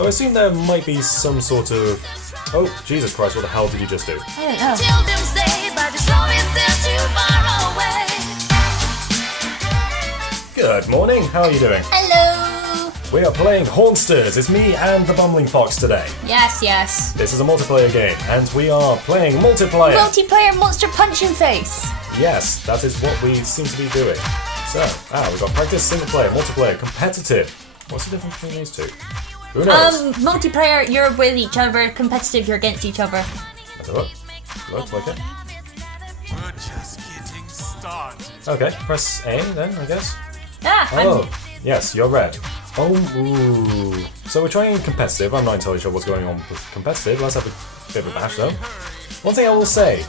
So I assume there might be some sort of... Oh, Jesus Christ, what the hell did you just do? I don't know. Good morning, how are you doing? Hello! We are playing Hauntsters. It's me and the BumblingFox today. Yes, yes. This is a multiplayer game, and we are playing multiplayer. Multiplayer monster punching face! Yes, that is what we seem to be doing. So, we've got practice, single player, multiplayer, competitive. What's the difference between these two? Who knows? Multiplayer, you're with each other. Competitive, you're against each other. Let's have a look. Looks like it. We're just getting started. Okay, press A then, I guess. Ah, Yes, you're red. Oh, ooh. So we're trying competitive. I'm not entirely sure what's going on with competitive. Let's have a bit of a bash though. One thing I will say,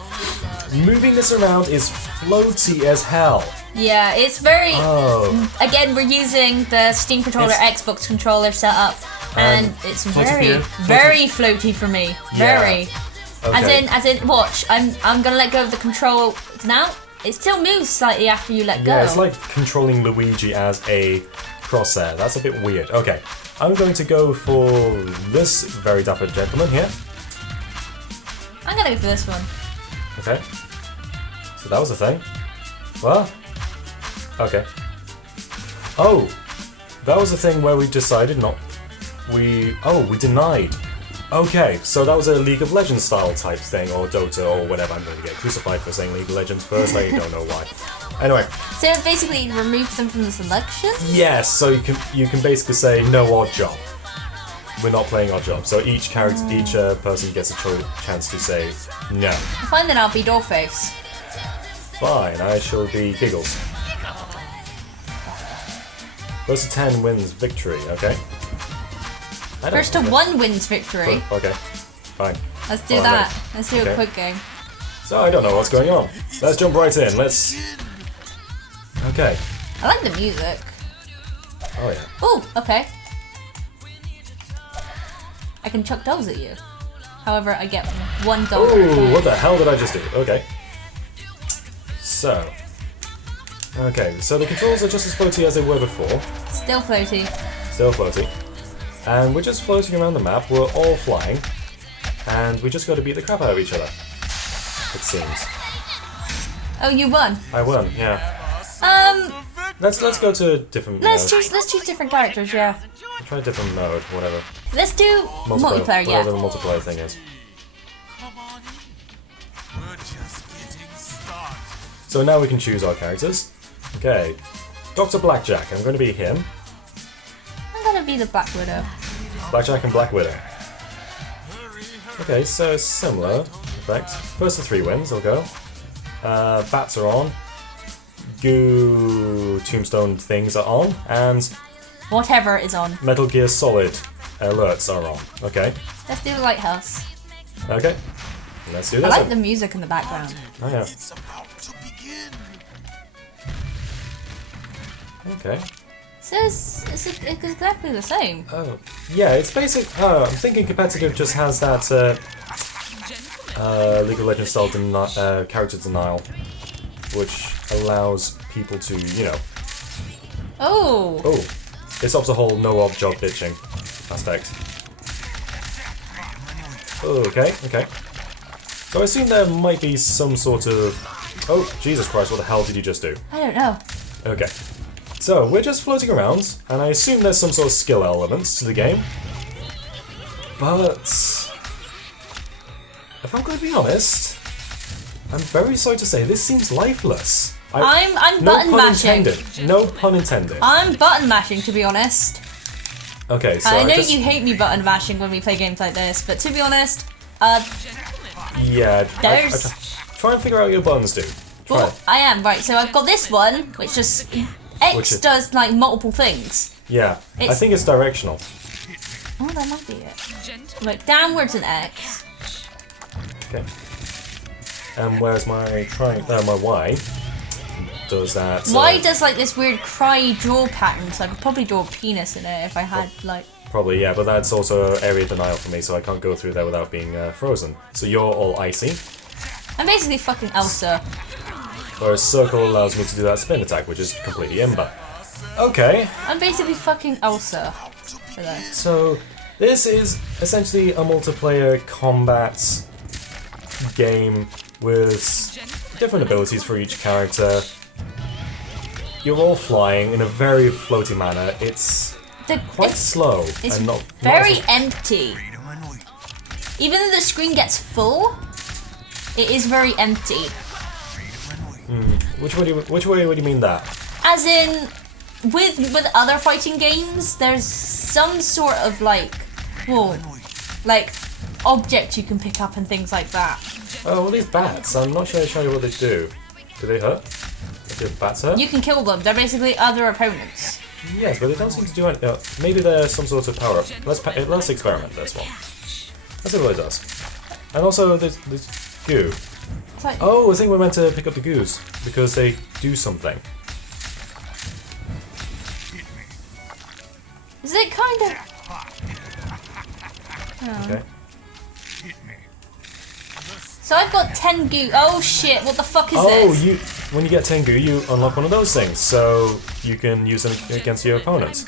moving this around is floaty as hell. yeah, it's very... Oh. Again, we're using the Steam controller, Xbox controller setup, and it's floaty very floaty for me. Very. Okay. As in, watch. I'm gonna let go of the control now. It still moves slightly after you let go. Yeah, it's like controlling Luigi as a crosshair. That's a bit weird. Okay, I'm going to go for this very dapper gentleman here. I'm gonna go for this one. Okay. So that was a thing. Well, okay. Oh, that was a thing where we decided not... we denied. Okay, so that was a League of Legends style type thing, or Dota, or whatever. I'm going to get crucified for saying League of Legends first. I don't know why. Anyway. So it basically removes them from the selection? Yes, so you can basically say no odd job. We're not playing odd job. So each character, each person gets a chance to say no. Fine, then I'll be Dollface. Fine, I shall be Giggles. First to 10 wins victory, okay? First to 1 wins victory. Okay, fine. Let's do Fine, that. then. Let's do a quick game. So I don't know what's going on. Let's jump right in. Let's... Okay. I like the music. Oh yeah. Oh, okay. I can chuck dolls at you. However, I get 1 doll. Ooh, what the hell did I just do? Okay. So... Okay, so the controls are just as floaty as they were before. Still floaty. Still floaty. And we're just floating around the map, we're all flying, and we just got to beat the crap out of each other, it seems. Oh, you won. I won, yeah. Let's go to different Let's choose different characters, yeah. Try a different mode, whatever. Let's do multiplayer, yeah. Whatever the multiplayer thing is. We're just getting started. So now we can choose our characters. Okay. Dr. Blackjack, I'm going to be him. I'm gonna be the Black Widow. Blackjack and Black Widow. Okay, so similar effect. First to 3 wins, I'll go. Bats are on. Goo tombstone things are on. And Whatever is on. Metal Gear Solid alerts are on. Okay. Let's do the lighthouse. Okay. Let's do I this. like the music in the background. Oh yeah. It's about to begin. Okay. So it's exactly the same. Oh, yeah, it's basic. I'm thinking competitive just has that League of Legends style character denial, which allows people to, you know. Oh. Oh, it stops the whole no ob job bitching aspect. Oh, okay. So I assume there might be some sort of. Oh, Jesus Christ! What the hell did you just do? I don't know. Okay. So, we're just floating around, and I assume there's some sort of skill elements to the game. But... if I'm going to be honest, I'm very sorry to say, this seems lifeless. I'm no button pun mashing. intended. No pun intended. I'm button mashing, to be honest. Okay, so I know you hate me button mashing when we play games like this, but to be honest, yeah, there's... try and figure out what your buttons do. Try well, it. I am, right, so I've got this one, which just... X does, like, multiple things. Yeah, I think it's directional. Oh, that might be it. Like, downwards an X. Okay. And where's my my Y does that... Y does, like, this weird cry draw pattern, so I could probably draw a penis in it if I had, like... Probably, yeah, but that's also area denial for me, so I can't go through there without being frozen. So you're all icy. I'm basically fucking Elsa. Whereas circle allows me to do that spin attack, which is completely imba. Okay. I'm basically fucking Elsa. For that. So This is essentially a multiplayer combat game with different abilities for each character. You're all flying in a very floaty manner. It's quite slow. It's and not very as- empty. Even though the screen gets full, it is very empty. Which way would you mean that? As in, with other fighting games, there's some sort of like object you can pick up and things like that. Oh, well, these bats, I'm not sure actually what they do. Do they hurt? Do bats hurt? You can kill them. They're basically other opponents. Yes, but they don't seem to do anything. Maybe there's some sort of power-up. Let's experiment this one. Let's see what it does. And also, there's goo. It's like, Oh, I think we're meant to pick up the goos, because they do something. is it kind of? Okay. So I've got 10 goo. Oh shit! What the fuck is Oh, this? when you get Tengu, you unlock one of those things, so you can use them against your opponent.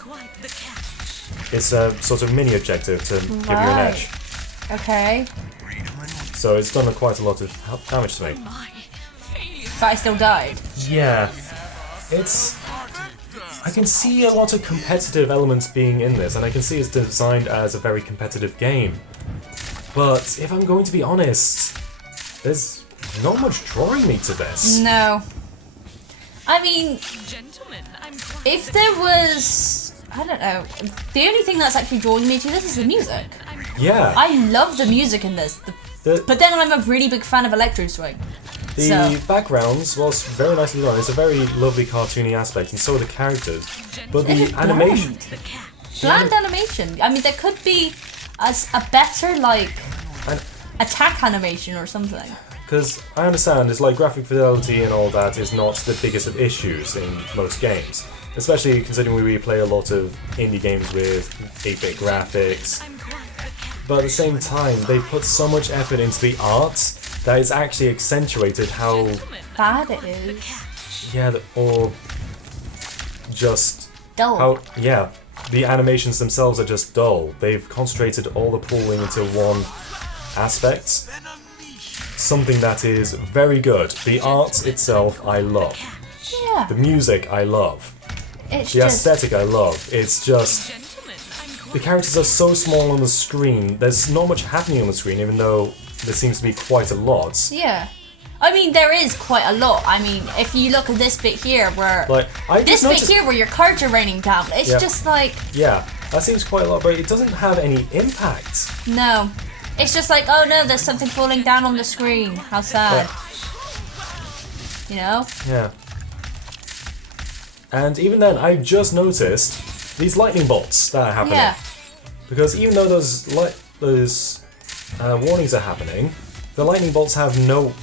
It's a sort of mini objective to give you an edge. Okay. So it's done quite a lot of damage to me. But I still died. Yeah, I can see a lot of competitive elements being in this, and I can see it's designed as a very competitive game. But if I'm going to be honest, there's not much drawing me to this. No. I mean, if there was, I don't know, the only thing that's actually drawing me to this is the music. Yeah. I love the music in this, but then I'm a really big fan of Electro Swing. The backgrounds, whilst very nicely done, it's a very lovely cartoony aspect, and so are the characters. But the animation... Bland animation. I mean, there could be a better, attack animation or something. Because I understand, it's like graphic fidelity and all that is not the biggest of issues in most games. Especially considering we play a lot of indie games with 8-bit graphics. But at the same time, they put so much effort into the art that it's actually accentuated how... Bad it is. Yeah, or just... Dull. The animations themselves are just dull. They've concentrated all the pooling into one aspect. Something that is very good. The art itself, I love. Yeah. The music, I love. It's The just... aesthetic, I love. It's just... The characters are so small on the screen. There's not much happening on the screen, even though there seems to be quite a lot. Yeah. I mean, there is quite a lot. I mean, if you look at this bit here where... this bit here where your cards are raining down, it's just like... Yeah, that seems quite a lot, but it doesn't have any impact. No. It's just like, oh no, there's something falling down on the screen. How sad. You know? Yeah. And even then, I just noticed these lightning bolts that are happening. Yeah. Because even though those warnings are happening, the lightning bolts have no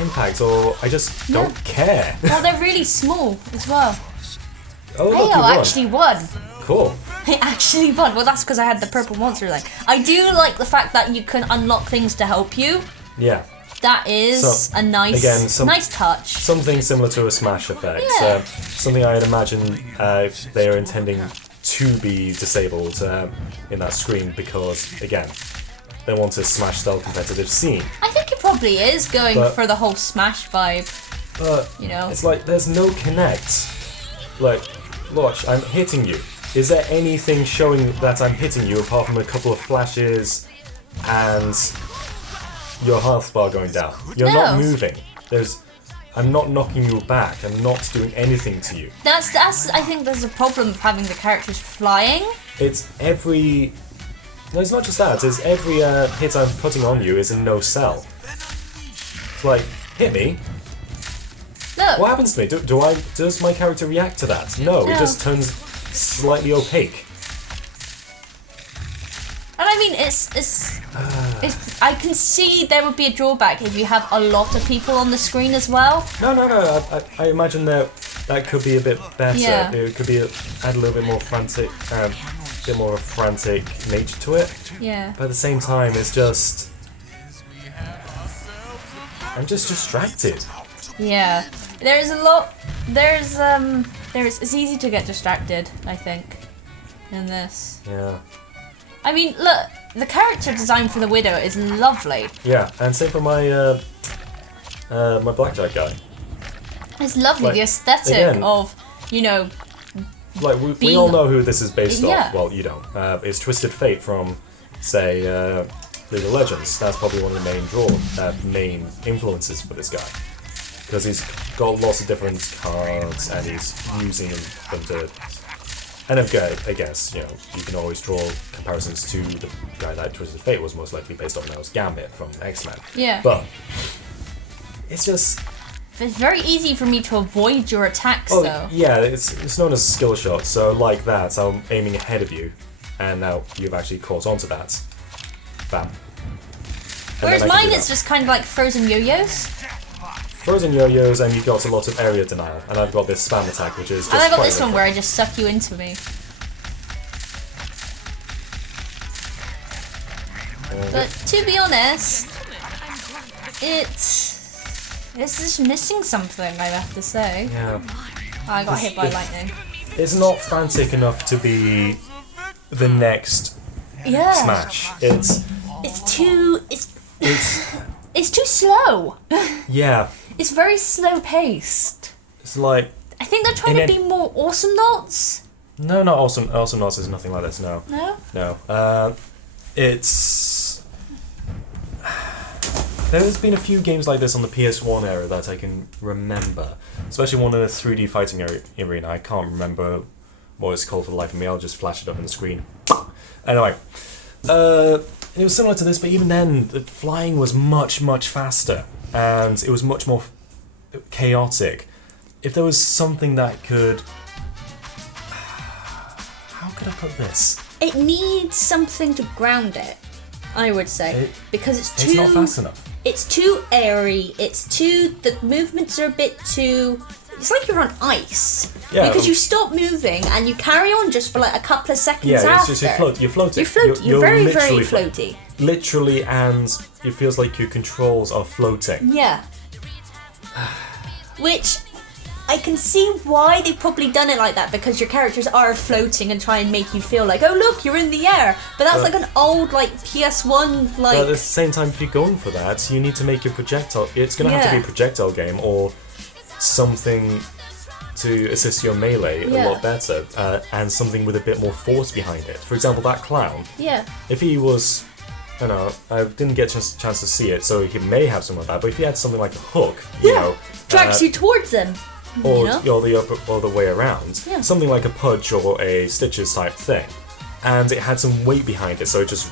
impact, or I just don't care. Well, they're really small as well. Oh, look, Hey, you I won. actually won. Cool. I actually won. Well, that's because I had the purple monster line. I do like the fact that you can unlock things to help you. Yeah. That is a nice, nice touch. Something similar to a Smash effect. Yeah. Something I'd imagine if they are intending to be disabled in that screen because, again, they want a Smash-style competitive scene. I think it probably is going for the whole Smash vibe. But you know, it's like there's no connect. Like, watch, I'm hitting you. Is there anything showing that I'm hitting you apart from a couple of flashes and your health bar going down? You're not moving. I'm not knocking you back. I'm not doing anything to you. That's. I think there's a problem with having the characters flying. It's every. No, it's not just that. It's every hit I'm putting on you is a no sell. It's like, hit me. Look. What happens to me? Does my character react to that? No, it just turns slightly opaque. And I mean, it's. I can see there would be a drawback if you have a lot of people on the screen as well. No. I imagine that could be a bit better. Yeah. It could be add a little bit more frantic, bit more of a frantic nature to it. Yeah. But at the same time, it's just I'm just distracted. Yeah. There's a lot. It's easy to get distracted, I think, in this. Yeah. I mean, look, the character design for the Widow is lovely. Yeah, and same for my my blackjack guy. It's lovely, Like, the aesthetic again- of, you know, Like we Being- all know who this is based Yeah. off. Well, you don't. It's Twisted Fate from, say, League of Legends. That's probably one of the main influences for this guy, because he's got lots of different cards and he's using them to. And I guess you can always draw comparisons to the guy that Twisted Fate was most likely based on. That was Gambit from X-Men. Yeah. But it's just. It's very easy for me to avoid your attacks, Oh, though. yeah, it's known as a skill shot. So like that, I'm aiming ahead of you, and now you've actually caught onto that. Bam. And Whereas then I can mine do is that. just kind of like frozen yo-yos. Frozen yo-yos, and you've got a lot of area denial, and I've got this spam attack, which is just. And I got quite this one different. where I just suck you into me. But to be honest, it's just missing something, I have to say. Yeah, I got hit by lightning. it's not frantic enough to be the next Yeah. Smash. It's It's too slow. yeah, It's very slow paced. it's like I think they're trying And to then- be more awesome knots. no, not awesome. Awesome Knots is nothing like this. No. No? No, it's. There's been a few games like this on the PS1 era that I can remember, especially one in the 3D fighting arena. I can't remember what it's called for the life of me. I'll just flash it up on the screen. Anyway, it was similar to this, but even then, the flying was much faster, and it was much more chaotic. If there was something that could. How could I put this? It needs something to ground it, I would say. Because it's It's not fast enough. It's too airy. The movements are a bit too. It's like you're on ice. Yeah. Because you stop moving and you carry on just for like a couple of seconds Yeah, after. it's just you're floating. You're very, very literally floaty. Literally, and it feels like your controls are floating. Yeah. Which I can see why they've probably done it like that, because your characters are floating and try and make you feel like, oh look, you're in the air. But that's like an old like PS1 like. But at the same time, if you're going for that, you need to make your projectile. It's going to have to be a Yeah. projectile game or something to assist your melee a Yeah. lot better, and something with a bit more force behind it. For example, that clown. Yeah. If he was, I don't know, I didn't get a chance to see it, so he may have something like that. But if he had something like a hook, you know, Drags you towards them. or, you know? or the way around, Yeah. something like a Pudge or a Stitches type thing, and it had some weight behind it, so it just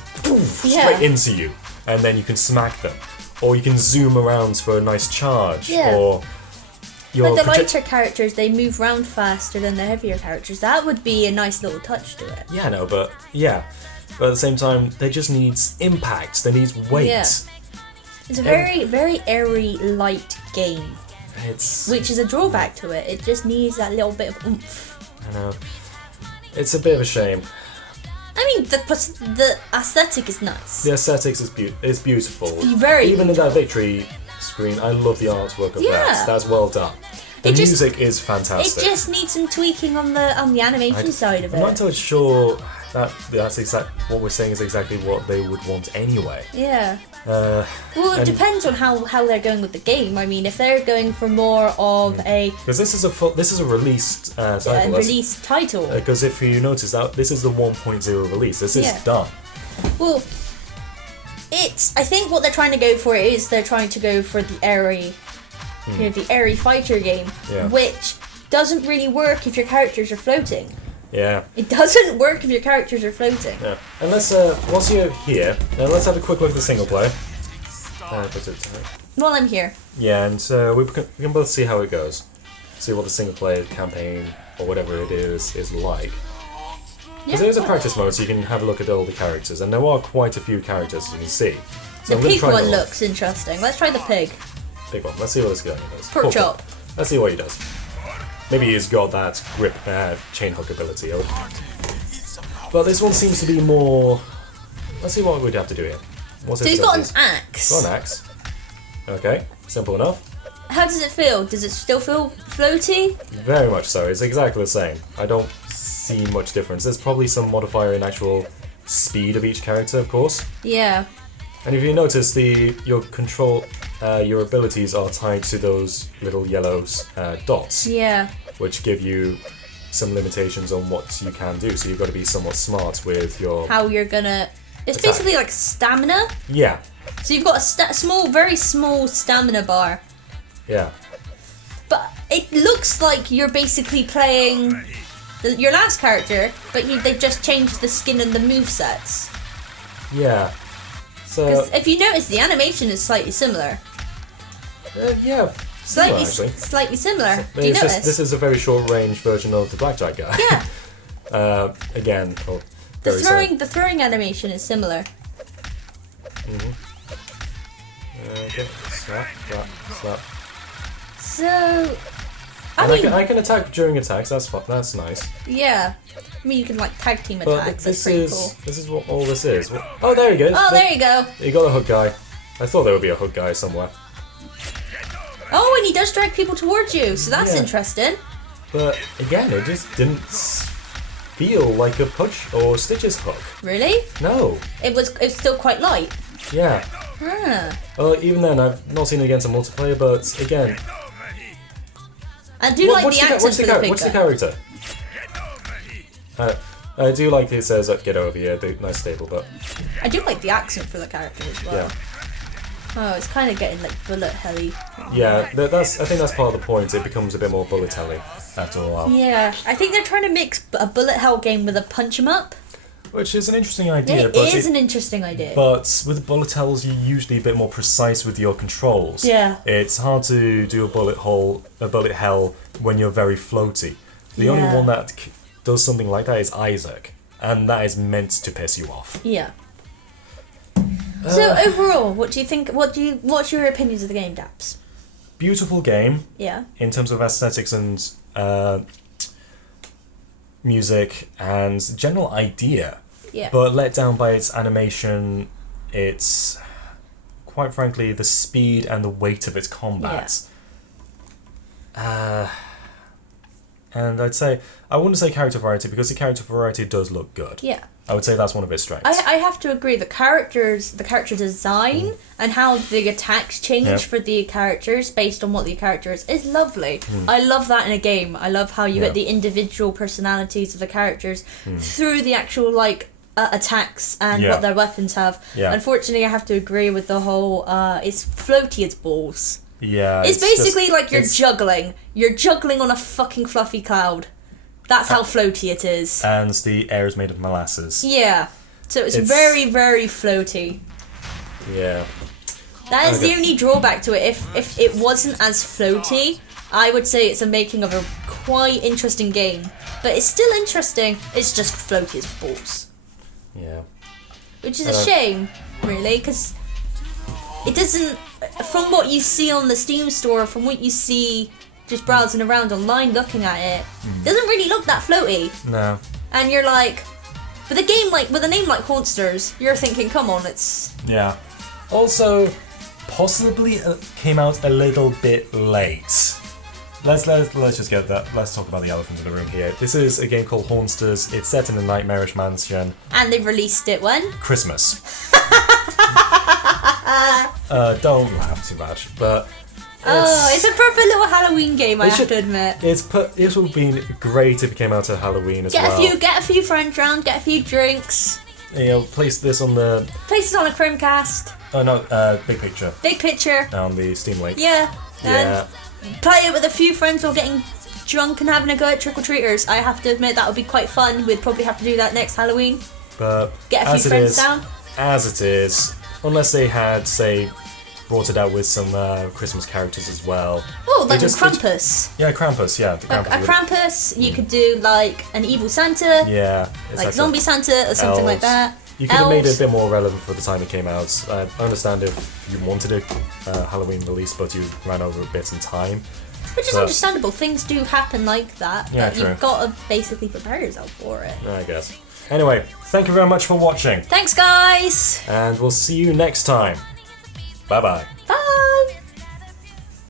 Yeah. straight into you, and then you can smack them, or you can zoom around for a nice charge, Yeah. or your But the lighter characters, they move round faster than the heavier characters. That would be a nice little touch to it. yeah, no, but at the same time, they just needs impact, they needs weight. Yeah. It's a very, very airy, light game, It's which is a drawback to it. It just needs that little bit of oomph. I know, it's a bit of a shame. I mean, the aesthetic is nice. The aesthetics is beautiful. Very Even in that victory screen, I love the artwork of Yeah. that. That's well done. The It just- music is It fantastic. just needs some tweaking on the animation side of I'm not it. entirely sure that's what we're saying is exactly what they would want anyway. Yeah. Uh, Well, it and- depends on how they're going with the game. I mean, if they're going for more of a Because this is a released title. release title, Because if you notice that this is the 1.0 release, this is Yeah. done. well, I think what they're trying to go for is they're trying to go for the airy, the airy fighter game, Yeah. which doesn't really work if your characters are floating. Yeah. It doesn't work if your characters are floating. Yeah. And let's whilst you're here, let's have a quick look at the single player. While I'm here, Yeah, and we can both see how it goes. See what the single player campaign or whatever it is like. Because there's a practice mode, so you can have a look at all the characters, and there are quite a few characters you can see. So the I'm gonna pig try one them all. looks interesting. Let's try the pig. Big one. Let's see what this guy does. Pork chop. Let's see what he does. Maybe he's got that grip chain hook ability. But this one seems to be more. Let's see what we'd have to do here. What's So his he's got an abilities? axe. Got an axe. Okay, simple enough. How does it feel? Does it still feel floaty? Very much so. It's exactly the same. I don't see much difference. There's probably some modifier in actual speed of each character, of course. Yeah. And if you notice, your abilities are tied to those little yellow dots, Yeah. which give you some limitations on what you can do. So you've got to be somewhat smart with your. How you're gonna. It's Attack. basically like stamina. Yeah. So you've got a very small stamina bar. Yeah. But it looks like you're basically playing your last character, but they've just changed the skin and the movesets. Yeah. So. Because if you notice, the animation is slightly similar. Yeah. Slightly, actually. slightly similar. But Do you it's notice? just, this is a very short range version of the blackjack guy. Yeah. Again, The very the throwing animation is similar. Okay. Slap, slap, slap. So, And I can attack during attacks. That's nice. yeah. I mean, you can like tag team But attacks. That's this pretty is cool. this is what all this is. Oh, there you go. Oh, there you go. You got a hook guy. I thought there would be a hook guy somewhere. Oh, and he does drag people towards you, so that's Yeah. interesting. But again, it just didn't feel like a Punch or Stitch's hook. Really? No. It's still quite light. Yeah. Ah. Even then, I've not seen it against a multiplayer, but again. I do like the accent for the pig What's the guy. character? I do like it says "get over here," nice stable, but I do like the accent for the character as well. yeah. Oh, it's kind of getting like bullet helly. Yeah, I think that's part of the point. It becomes a bit more bullet helly after a while. Yeah, I think they're trying to mix a bullet hell game with a punch 'em up. Which is an interesting idea, It but is an interesting idea. But with bullet hells, you're usually a bit more precise with your controls. Yeah. It's hard to do a bullet hell when you're very floaty. The only Yeah. one that does something like that is Isaac, and that is meant to piss you off. Yeah. So overall, what do you think? What's your opinions of the game, Daps? Beautiful game Yeah. in terms of aesthetics and music and general idea. Yeah. But let down by its animation, its, quite frankly, the speed and the weight of its combat. And I'd say, I wouldn't say character variety, because the character variety does look good. Yeah. I would say that's one of its strengths. I have to agree. The character design and how the attacks change Yeah. for the characters based on what the character is lovely. I love that in a game. I love how you Yeah. get the individual personalities of the characters through the actual attacks and Yeah. what their weapons have. Yeah. Unfortunately, I have to agree with the whole. It's floaty as balls. Yeah. It's basically just- like you're it's- juggling. You're juggling on a fucking fluffy cloud. That's how floaty it is. And the air is made of molasses. Yeah. So it's It's- very, very floaty. Yeah. That is the Okay. only drawback to it. If it wasn't as floaty, I would say it's a making of a quite interesting game. But it's still interesting. It's just floaty as balls. Yeah. Which is a shame, really, because it doesn't... From what you see on the Steam store, from what you see just browsing around online looking at it, doesn't really look that floaty. No. And you're like... With a game with a name like Hauntsters, you're thinking, come on, it's... Yeah. Also, possibly came out a little bit late. Let's just get that. Let's talk about the elephant in the room here. This is a game called Hauntsters. It's set in a nightmarish mansion. And they've released it when? Christmas. Don't laugh too much, but It's a perfect little Halloween game, I have to admit. It would have been great if it came out at Halloween as well. Get a few friends round, get a few drinks. You know, place this on the Place it on a Chromecast. big picture Big picture. on the Steam link. Yeah. Yeah. And play it with a few friends while getting drunk and having a go at trick-or-treaters. I have to admit that would be quite fun. We'd probably have to do that next Halloween. But Get a few friends down. As it is, unless they had, say, brought it out with some Christmas characters as well. Oh, like a just- Krampus. Yeah, Krampus. Yeah, the A Krampus. Krampus. You could do like an evil Santa. Yeah, it's Like a- zombie Santa or something like elves. that. You could have made it a Elves. bit more relevant for the time it came out. I understand if you wanted a Halloween release, but you ran over a bit in time. Which is But- understandable. Things do happen like that. Yeah, but true. you've got to basically prepare yourself for it. I guess. Anyway, thank you very much for watching, Thanks, guys. and we'll see you next time. Bye bye. Bye.